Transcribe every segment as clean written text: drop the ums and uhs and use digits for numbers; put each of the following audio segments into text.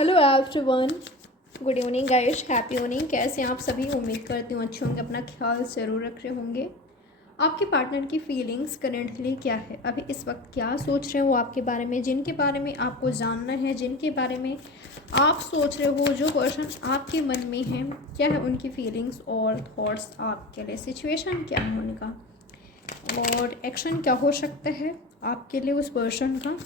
Hello everyone, good evening guys, happy evening. कैसे हैं आप सभी? उम्मीद करती हूँ अच्छे होंगे, अपना ख्याल ज़रूर रख रहे होंगे। आपके पार्टनर की फीलिंग्स करेंटली क्या है, अभी इस वक्त क्या सोच रहे हो आपके बारे में, जिनके बारे में आपको जानना है, जिनके बारे में आप सोच रहे हो, जो पर्सन आपके मन में है, क्या है उनकी फीलिंग्स और थॉट्स आपके लिए, सिचुएशन क्या है उनका और एक्शन क्या हो सकता है आपके लिए उस पर्सन का।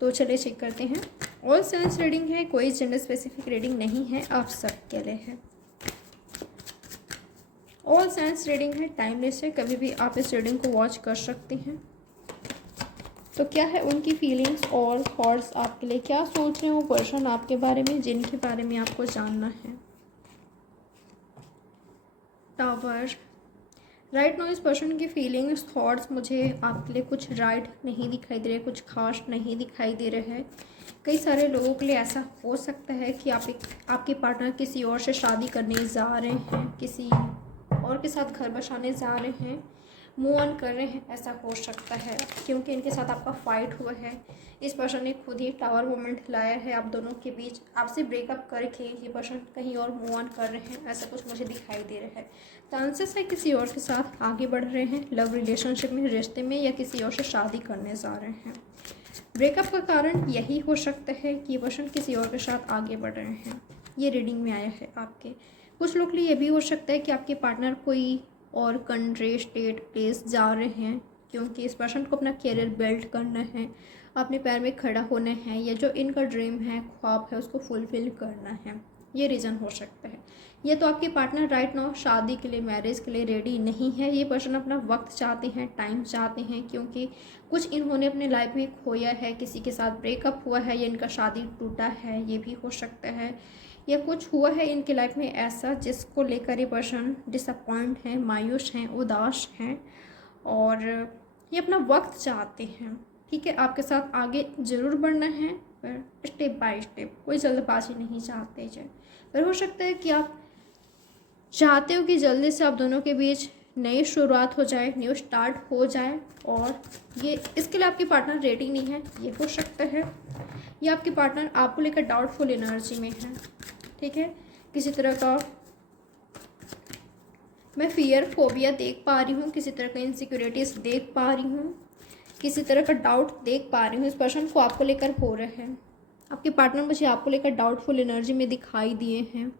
तो चलिए चेक करते हैं। ऑल साइंस रीडिंग है, कोई जेंडर स्पेसिफिक रीडिंग नहीं है, आप सबके लिए है। ऑल साइंस रीडिंग है, टाइमलेस है, कभी भी आप इस रीडिंग को वॉच कर सकते हैं। तो क्या है उनकी फीलिंग्स और थॉट्स आपके लिए, क्या सोच रहे हो पर्सन आपके बारे में, जिनके बारे में आपको जानना है। टावर। राइट नाउ इस पर्सन की फीलिंग्स थॉट्स मुझे आपके लिए कुछ राइट नहीं दिखाई दे रहे, कुछ खास नहीं दिखाई दे रहे हैं। कई सारे लोगों के लिए ऐसा हो सकता है कि आपके पार्टनर किसी और से शादी करने जा रहे हैं, किसी और के साथ घर बसाने जा रहे हैं, मूव ऑन कर रहे हैं, ऐसा हो सकता है क्योंकि इनके साथ आपका फाइट हुआ है। इस पर्सन ने खुद ही टावर मोमेंट लाया है आप दोनों के बीच, आपसे ब्रेकअप करके ये पर्सन कहीं और मूव ऑन कर रहे हैं, ऐसा कुछ मुझे दिखाई दे रहा है। चांसेस है किसी और के साथ आगे बढ़ रहे हैं, लव रिलेशनशिप में, रिश्ते में, या किसी और से शादी करने जा रहे हैं। ब्रेकअप का कारण यही हो सकता है कि ये पर्सन किसी और के साथ आगे बढ़ रहे हैं। ये रीडिंग में आया है आपके। कुछ लोग के लिए ये भी हो सकता है कि आपके पार्टनर कोई और कंट्री, स्टेट, प्लेस जा रहे हैं क्योंकि इस पर्सन को अपना करियर बिल्ड करना है, अपने पैर में खड़ा होना है, या जो इनका ड्रीम है, ख्वाब है, उसको फुलफिल करना है। ये रीज़न हो सकता है। ये तो आपके पार्टनर राइट नाउ शादी के लिए, मैरिज के लिए रेडी नहीं है। ये पर्सन अपना वक्त चाहते हैं, टाइम चाहते हैं, क्योंकि कुछ इन्होंने अपने लाइफ में खोया है, किसी के साथ ब्रेकअप हुआ है या इनका शादी टूटा है, ये भी हो सकता है, या कुछ हुआ है इनकी लाइफ में ऐसा जिसको लेकर ये पर्सन डिसअपॉइंट हैं, मायूस हैं, उदास हैं, और ये अपना वक्त चाहते हैं। ठीक है, आपके साथ आगे ज़रूर बढ़ना है पर स्टेप बाय स्टेप, कोई जल्दबाजी नहीं चाहते हैं। पर हो सकता है कि आप चाहते हो कि जल्दी से आप दोनों के बीच नई शुरुआत हो जाए, न्यू स्टार्ट हो जाए, और ये इसके लिए आपके पार्टनर रेडी नहीं है, ये हो सकता है। या आपके पार्टनर आपको लेकर डाउटफुल एनर्जी में है। ठीक है, किसी तरह का मैं फियर, फोबिया देख पा रही हूँ, किसी तरह का इनसिक्योरिटीज़ देख पा रही हूँ, किसी तरह का डाउट देख पा रही हूँ इस पर्सन को आपको लेकर हो रहा है। आपके पार्टनर मुझे आपको लेकर डाउटफुल एनर्जी में दिखाई दिए हैं।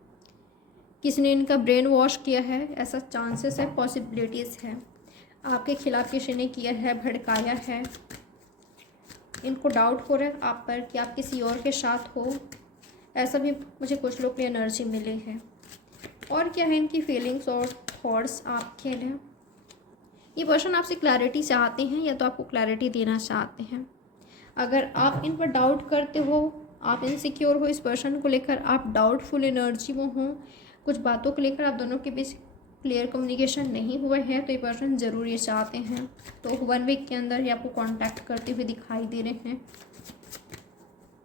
किसी ने इनका ब्रेन वॉश किया है, ऐसा चांसेस है, पॉसिबिलिटीज़ है। आपके खिलाफ किसी ने किया है, भड़काया है, इनको डाउट हो रहा है आप पर कि आप किसी और के साथ हो, ऐसा भी मुझे कुछ लोग की एनर्जी मिली है। और क्या है इनकी फीलिंग्स और थॉट्स आपके लिए। ये पर्सन आपसे क्लैरिटी चाहते हैं या तो आपको क्लैरिटी देना चाहते हैं। अगर आप इन पर डाउट करते हो, आप इनसिक्योर हो इस पर्सन को लेकर, आप डाउटफुल एनर्जी में हो, कुछ बातों को लेकर आप दोनों के बीच क्लियर कम्युनिकेशन नहीं हुआ है, तो ये पर्सन ज़रूर ये चाहते हैं। तो 1 वीक के अंदर ये आपको कांटेक्ट करते हुए दिखाई दे रहे हैं।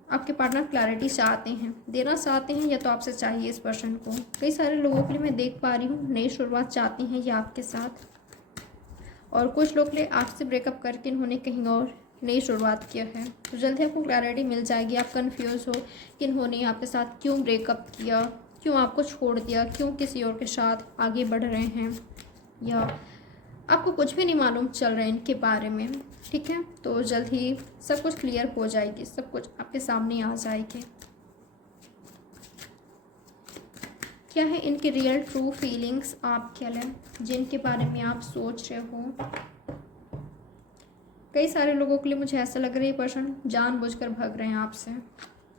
आपके पार्टनर क्लैरिटी चाहते हैं, देना चाहते हैं, या तो आपसे चाहिए इस पर्सन को। कई सारे लोगों के लिए मैं देख पा रही हूँ नई शुरुआत चाहती हैं ये आपके साथ, और कुछ लोग के लिए आपसे ब्रेकअप करके इन्होंने कहीं और नई शुरुआत किया है। तो जल्दी आपको क्लैरिटी मिल जाएगी। आप कंफ्यूज हो कि इन्होंने आपके साथ क्यों ब्रेकअप किया, क्यों आपको छोड़ दिया, क्यों किसी और के साथ आगे बढ़ रहे हैं, या आपको कुछ भी नहीं मालूम चल रहा है इनके बारे में। ठीक है, तो जल्द ही सब कुछ क्लियर हो जाएगी, सब कुछ आपके सामने आ जाएगी। क्या है इनकी रियल ट्रू फीलिंग्स आपके लिए, जिनके बारे में आप सोच रहे हो। कई सारे लोगों के लिए मुझे ऐसा लग रहा है ये पर्सन जानबूझकर भाग रहे हैं आपसे।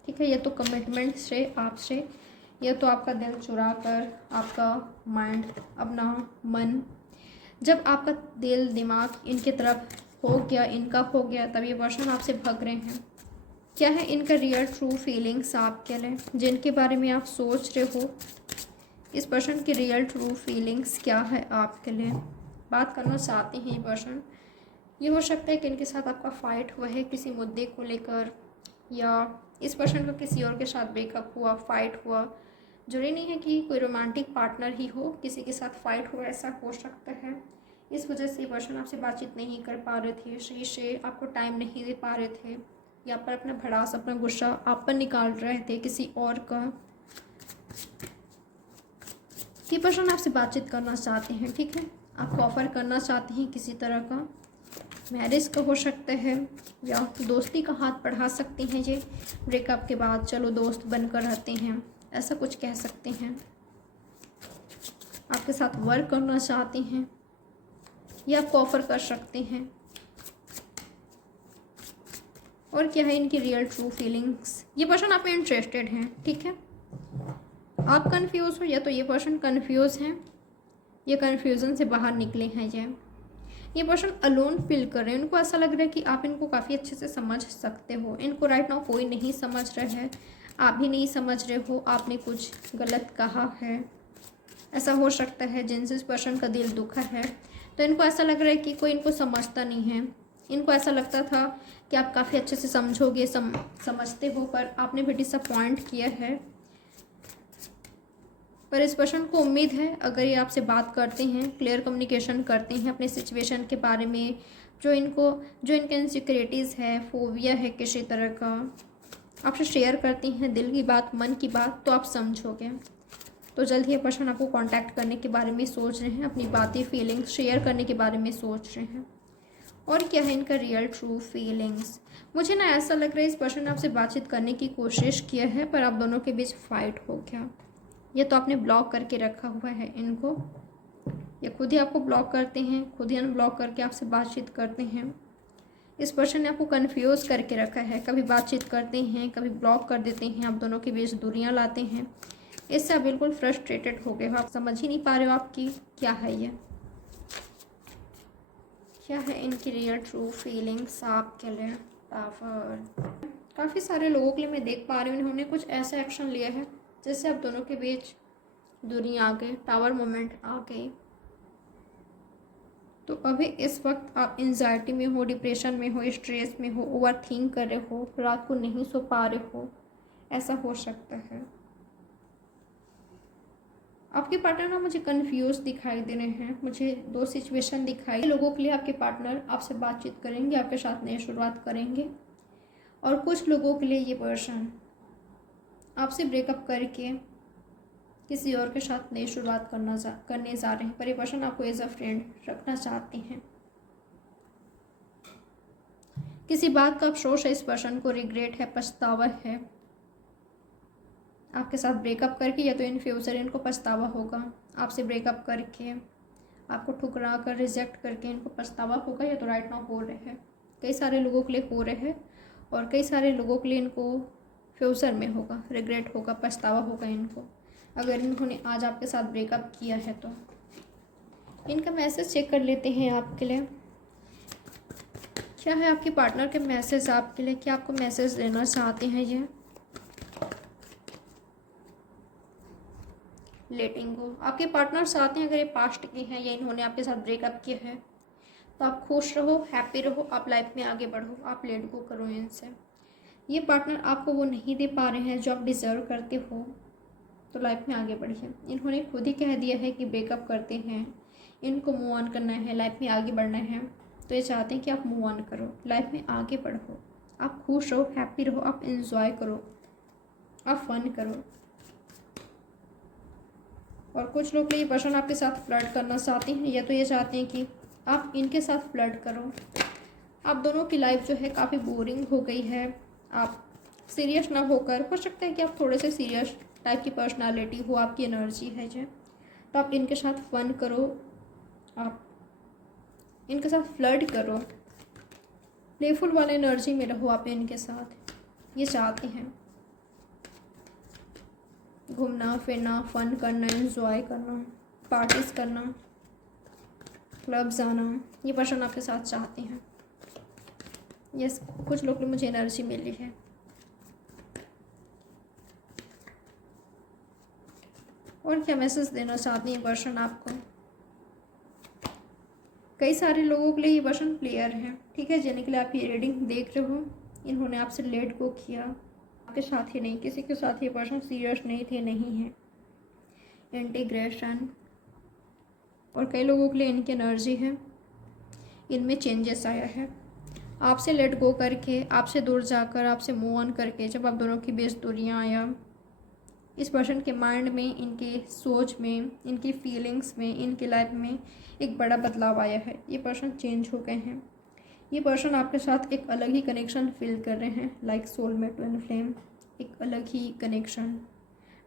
ठीक है, या तो कमिटमेंट से आपसे, या तो आपका दिल चुरा कर, आपका माइंड, अपना मन, जब आपका दिल दिमाग इनकी तरफ हो गया, इनका हो गया, तब ये पर्सन आपसे भाग रहे हैं। क्या है इनका रियल ट्रू फीलिंग्स आपके लिए, जिनके बारे में आप सोच रहे हो। इस पर्सन की रियल ट्रू फीलिंग्स क्या है आपके लिए, बात करना चाहते हैं ये पर्सन। ये हो सकता है कि इनके साथ आपका फाइट हुआ है किसी मुद्दे को लेकर, या इस पर्सन का किसी और के साथ ब्रेकअप हुआ, फाइट हुआ। जरूरी नहीं है कि कोई रोमांटिक पार्टनर ही हो, किसी के साथ फाइट हुआ, ऐसा हो सकता है। इस वजह से ये पर्सन आपसे बातचीत नहीं कर पा रहे थे, सही से आपको टाइम नहीं दे पा रहे थे, या पर अपना भड़ास, अपना गुस्सा आप पर निकाल रहे थे किसी और का। ये पर्सन आपसे बातचीत करना चाहते हैं, ठीक है, आपको ऑफर करना चाहते हैं किसी तरह का, मैरिज का हो सकता है या दोस्ती का हाथ बढ़ा सकते हैं। ये ब्रेकअप के बाद चलो दोस्त बनकर रहते हैं, ऐसा कुछ कह सकते हैं। आपके साथ वर्क करना चाहते हैं या आपको ऑफर कर सकते हैं। और क्या है इनकी रियल ट्रू फीलिंग्स, ये पर्सन आप में इंटरेस्टेड हैं, ठीक है। आप कंफ्यूज हो या तो ये पर्सन कंफ्यूज हैं, ये कंफ्यूजन से बाहर निकले हैं। ये पर्सन अलोन फील कर रहे हैं, उनको ऐसा लग रहा है कि आप इनको काफ़ी अच्छे से समझ सकते हो। इनको राइट नाउ कोई नहीं समझ रहा है, आप भी नहीं समझ रहे हो, आपने कुछ गलत कहा है, ऐसा हो सकता है। जिनसे इस पर्सन का दिल दुखा है, तो इनको ऐसा लग रहा है कि कोई इनको समझता नहीं है। इनको ऐसा लगता था कि आप काफ़ी अच्छे से समझोगे, समझते हो, पर आपने भी डिसअपॉइंट किया है। पर इस पर्सन को उम्मीद है, अगर ये आपसे बात करते हैं, क्लियर कम्युनिकेशन करते हैं अपने सिचुएशन के बारे में, जो इनके इनसिक्योरिटीज़ है, फोबिया है किसी तरह का, आपसे शेयर करती हैं दिल की बात, मन की बात, तो आप समझोगे। तो जल्द ही ये पर्सन आपको कांटेक्ट करने के बारे में सोच रहे हैं, अपनी बातें, फीलिंग्स शेयर करने के बारे में सोच रहे हैं। और क्या है इनका रियल ट्रू फीलिंग्स, मुझे ना ऐसा लग रहा है इस पर्सन ने आपसे बातचीत करने की कोशिश किया है, पर आप दोनों के बीच फाइट हो गया। ये तो आपने ब्लॉक करके रखा हुआ है इनको, ये खुद ही आपको ब्लॉक करते हैं, खुद ही अनब्लॉक करके आपसे बातचीत करते हैं। इस पर्सन ने आपको कन्फ्यूज़ करके रखा है, कभी बातचीत करते हैं, कभी ब्लॉक कर देते हैं, आप दोनों के बीच दूरियां लाते हैं। इससे आप बिल्कुल फ्रस्ट्रेटेड हो गए हो, आप समझ ही नहीं पा रहे हो आपकी क्या है ये, क्या है इनकी रियल ट्रू फीलिंग्स आपके लिए। काफ़ी सारे लोगों के लिए मैं देख पा रही हूँ इन्होंने कुछ ऐसा एक्शन लिया है जिससे आप दोनों के बीच दूरी आ गई, टावर मोमेंट आ गई। तो अभी इस वक्त आप एंजाइटी में हो, डिप्रेशन में हो, स्ट्रेस में हो, ओवर थिंक कर रहे हो, रात को नहीं सो पा रहे हो, ऐसा हो सकता है। आपके पार्टनर ना मुझे कंफ्यूज दिखाई दे रहे हैं, मुझे दो सिचुएशन दिखाई। लोगों के लिए आपके पार्टनर आपसे बातचीत करेंगे, आपके साथ नई शुरुआत करेंगे। और कुछ लोगों के लिए ये पर्सन आपसे ब्रेकअप करके किसी और के साथ नई शुरुआत करने जा रहे हैं, पर ये पर्सन आपको एज अ फ्रेंड रखना चाहते हैं। किसी बात का अफसोस है इस पर्सन को, रिग्रेट है, पछतावा है आपके साथ ब्रेकअप करके, या तो इन फ्यूचर इनको पछतावा होगा आपसे ब्रेकअप करके, आपको ठुकरा कर, रिजेक्ट करके इनको पछतावा होगा, या तो राइट नाउ हो रहे हैं। कई सारे लोगों के लिए हो रहे हैं और कई सारे लोगों के लिए इनको फ्यूचर में होगा, रिग्रेट होगा, पछतावा होगा इनको, अगर इन्होंने आज आपके साथ ब्रेकअप किया है तो। इनका मैसेज चेक कर लेते हैं आपके लिए, क्या है आपके पार्टनर के मैसेज आपके लिए, क्या आपको मैसेज देना चाहते हैं ये। लेटिंग गो, आपके पार्टनर चाहते हैं, अगर ये पास्ट के हैं या इन्होंने आपके साथ ब्रेकअप किया है, तो आप खुश रहो, हैप्पी रहो, आप लाइफ में आगे बढ़ो, आप लेट गो करो इनसे। ये पार्टनर आपको वो नहीं दे पा रहे हैं जो आप डिज़र्व करते हो, तो लाइफ में आगे बढ़िए। इन्होंने खुद ही कह दिया है कि ब्रेकअप करते हैं, इनको मूव ऑन करना है, लाइफ में आगे बढ़ना है, तो ये चाहते हैं कि आप मूव ऑन करो, लाइफ में आगे बढ़ो, आप खुश रहो, हैप्पी रहो, आप इंजॉय करो, आप फन करो। और कुछ लोग ये पर्सन आपके साथ फ्लर्ट करना चाहते हैं, या तो ये चाहते हैं कि आप इनके साथ फ्लर्ट करो। आप दोनों की लाइफ जो है काफ़ी बोरिंग हो गई है, आप सीरियस ना होकर, हो सकता है कि आप थोड़े से सीरियस टाइप की पर्सनालिटी हो, आपकी एनर्जी है जो, तो आप इनके साथ फन करो, आप इनके साथ फ्लर्ट करो, प्लेफुल वाले एनर्जी में रहो आप इनके साथ। ये चाहते हैं घूमना फिरना, फन करना, एंजॉय करना, पार्टीज करना, क्लब जाना, ये पर्सन आपके साथ चाहते हैं। यस, कुछ लोग मुझे एनर्जी मिली है। और क्या मैसेज देना चाहते हैं ये पर्सन आपको। कई सारे लोगों के लिए ये पर्सन प्लेयर है, ठीक है, जिनके लिए आप ये रीडिंग देख रहे हो, इन्होंने आपसे लेट गो किया, आपके साथ ही नहीं, किसी के साथ ये पर्सन सीरियस नहीं थे, नहीं है, इंटीग्रेशन। और कई लोगों के लिए इनकी एनर्जी है, इनमें चेंजेस आया है, आपसे लेट गो करके, आपसे दूर जाकर, आपसे मूव ऑन करके जब आप दोनों की बीच दूरियाँ आया, इस पर्सन के माइंड में, इनके सोच में, इनकी फीलिंग्स में, इनकी लाइफ में एक बड़ा बदलाव आया है। ये पर्सन चेंज हो गए हैं। ये पर्सन आपके साथ एक अलग ही कनेक्शन फील कर रहे हैं, लाइक सोलमेट ट्विन फ्लेम, एक अलग ही कनेक्शन,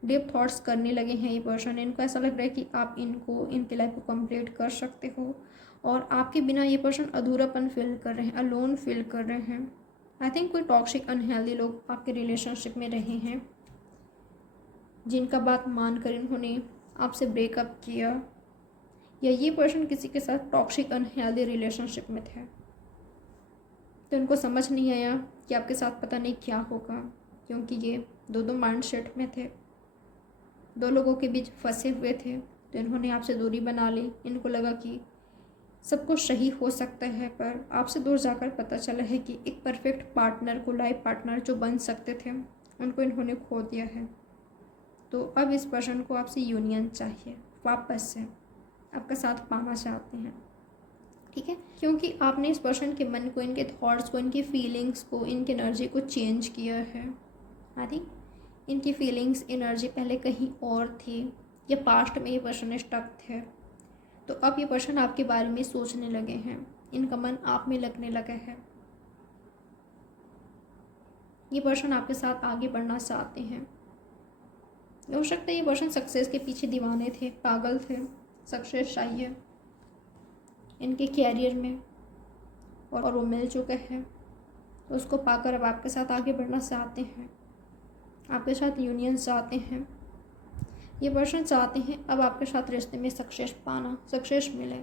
डीप थॉट्स करने लगे हैं ये पर्सन। इनको ऐसा लग रहा है कि आप इनको, इनकी लाइफ को कंप्लीट कर सकते हो, और आपके बिना ये पर्सन अधूरापन फील कर रहे हैं, अलोन फील कर रहे हैं। आई थिंक कोई टॉक्सिक अनहेल्दी लोग आपके रिलेशनशिप में रहे हैं, जिनका बात मानकर इन्होंने आपसे ब्रेकअप किया, या ये पर्सन किसी के साथ टॉक्सिक अनहेल्दी रिलेशनशिप में थे, तो इनको समझ नहीं आया कि आपके साथ पता नहीं क्या होगा, क्योंकि ये दो माइंड सेट में थे, दो लोगों के बीच फंसे हुए थे। तो इन्होंने आपसे दूरी बना ली। इनको लगा कि सब कुछ सही हो सकता है, पर आपसे दूर जाकर पता चला है कि एक परफेक्ट पार्टनर को, लाइफ पार्टनर जो बन सकते थे, उनको इन्होंने खो दिया है। तो अब इस पर्सन को आपसे यूनियन चाहिए, वापस से आपका साथ पाना चाहते हैं, ठीक है, क्योंकि आपने इस पर्सन के मन को, इनके थॉट्स को, इनकी फीलिंग्स को, इनकी एनर्जी को चेंज किया है। आई थिंक इनकी फीलिंग्स, एनर्जी पहले कहीं और थी, या पास्ट में ये पर्सन स्टक थे, तो अब ये पर्सन आपके बारे में सोचने लगे हैं, इनका मन आप में लगने लगा है। ये पर्सन आपके साथ आगे बढ़ना चाहते हैं। हो सकता है ये पर्सन सक्सेस के पीछे दीवाने थे, पागल थे, सक्सेस चाहिए इनके कैरियर में, और वो मिल चुका है, तो उसको पाकर अब आपके साथ आगे बढ़ना चाहते हैं, आपके साथ यूनियन चाहते हैं। ये पर्सन चाहते हैं अब आपके साथ रिश्ते में सक्सेस पाना, सक्सेस मिले।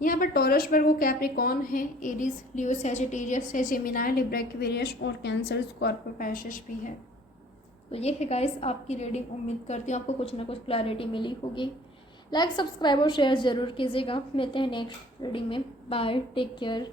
यहाँ पर टॉरस, वर्गो, कैप्रिकॉर्न है, एरीज, लियो, सैजिटेरियस है, जेमिनी, लिब्रा, एक्वेरियस और कैंसर, स्कॉर्पियो, पैसिस भी है। तो ये है गाइस आपकी रीडिंग। उम्मीद करती हूँ आपको कुछ ना कुछ क्लैरिटी मिली होगी। लाइक, सब्सक्राइब और शेयर ज़रूर कीजिएगा। मिलते हैं नेक्स्ट रीडिंग में। Bye, take care.